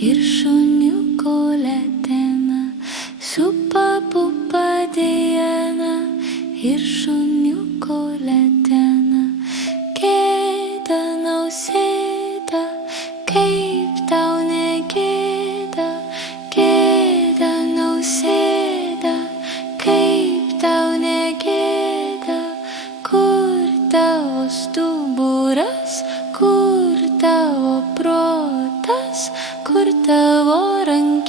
ir šuniuko letena, supa pupa diena, ir šuniuko letena. Gėda Nausėda, kaip tau negėda, gėda Nausėda, kaip tau negėda, kur tavo stuburas, kur tavo protas, kur tavo ranka.